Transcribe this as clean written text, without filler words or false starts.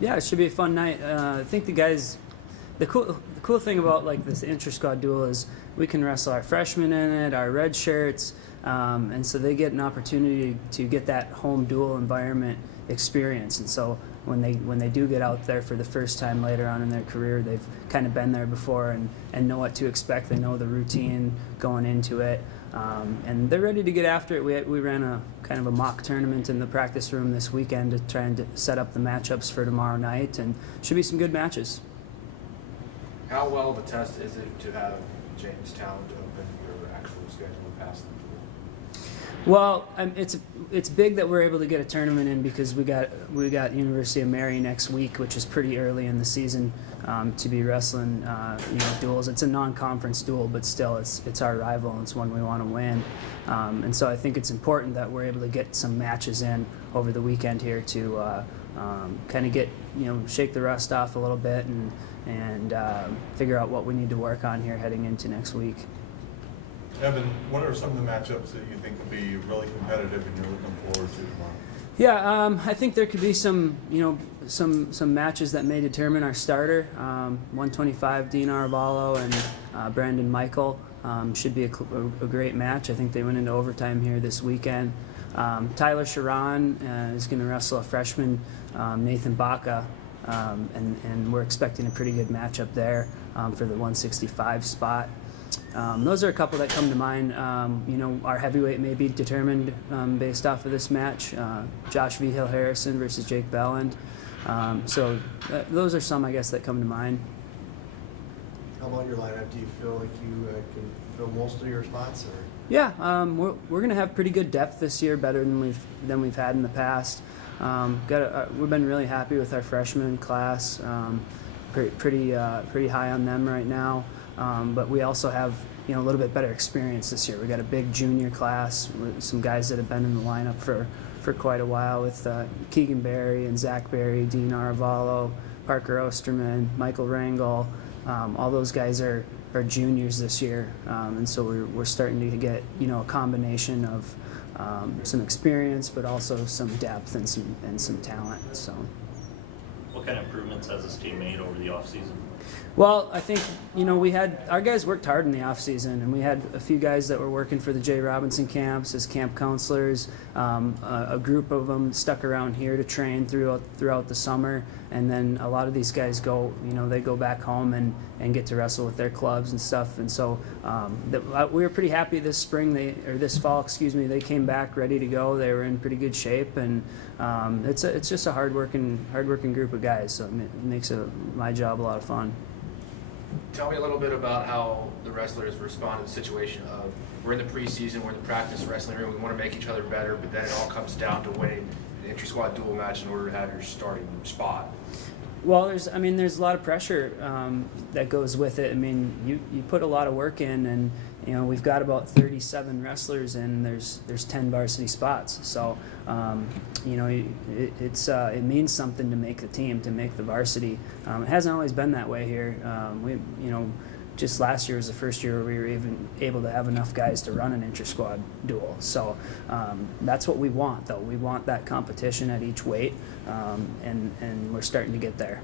Yeah, it should be a fun night. I think the cool thing about like this intrasquad duel is we can wrestle our freshmen in it, our red shirts, and so they get an opportunity to get that home duel environment experience. And so when they do get out there for the first time later on in their career, they've kind of been there before and know what to expect. They know the routine going into it. And they're ready to get after it. We ran a kind of a mock tournament in the practice room this weekend to try and set up the matchups for tomorrow night, and should be some good matches. How well of a test is it to have Jamestown to open your actual schedule past the duel? Well, it's big that we're able to get a tournament in because we got University of Mary next week, which is pretty early in the season to be wrestling duels. It's a non-conference duel, but still it's our rival and it's one we want to win. And so I think it's important that we're able to get some matches in over the weekend here to kind of get shake the rust off a little bit and figure out what we need to work on here heading into next week. Evan, what are some of the matchups that you think will be really competitive and you're looking forward to tomorrow? Yeah, I think there could be some matches that may determine our starter. 125 Dean Arvalo and Brandon Michael should be a great match. I think they went into overtime here this weekend. Tyler Sharon is going to wrestle a freshman, Nathan Baca, and we're expecting a pretty good matchup there for the 165 spot. Those are a couple that come to mind. Our heavyweight may be determined based off of this match. Josh Vigil Harrison versus Jake Belland. Those are some, I guess, that come to mind. How about your lineup? Do you feel like you can fill most of your spots? Or? Yeah, we're going to have pretty good depth this year, better than we've had in the past. We've been really happy with our freshman class. Pretty high on them right now. But we also have a little bit better experience this year. We got a big junior class with some guys that have been in the lineup for quite a while with Keegan Berry and Zach Berry, Dean Arvalo, Parker Osterman, Michael Rangel. All those guys are juniors this year, and so we're starting to get a combination of some experience, but also some depth and some talent. So, what kind of improvements has this team made over the offseason? Well, I think our guys worked hard in the off season, and we had a few guys that were working for the Jay Robinson camps as camp counselors. A group of them stuck around here to train throughout the summer, and then a lot of these guys go back home and get to wrestle with their clubs and stuff. And so we were pretty happy this fall. They came back ready to go. They were in pretty good shape, and it's just a hardworking group of guys. So it makes my job a lot of fun. Tell me a little bit about how the wrestlers respond to the situation of we're in the preseason, we're in the practice wrestling room, we want to make each other better, but then it all comes down to winning an intra-squad dual match in order to have your starting spot. Well, there's a lot of pressure that goes with it. I mean, you put a lot of work in, and we've got about 37 wrestlers, and there's 10 varsity spots. So it means something to make the team, to make the varsity. It hasn't always been that way here. Just last year was the first year where we were even able to have enough guys to run an inter-squad duel. So that's what we want, though. We want that competition at each weight, and we're starting to get there.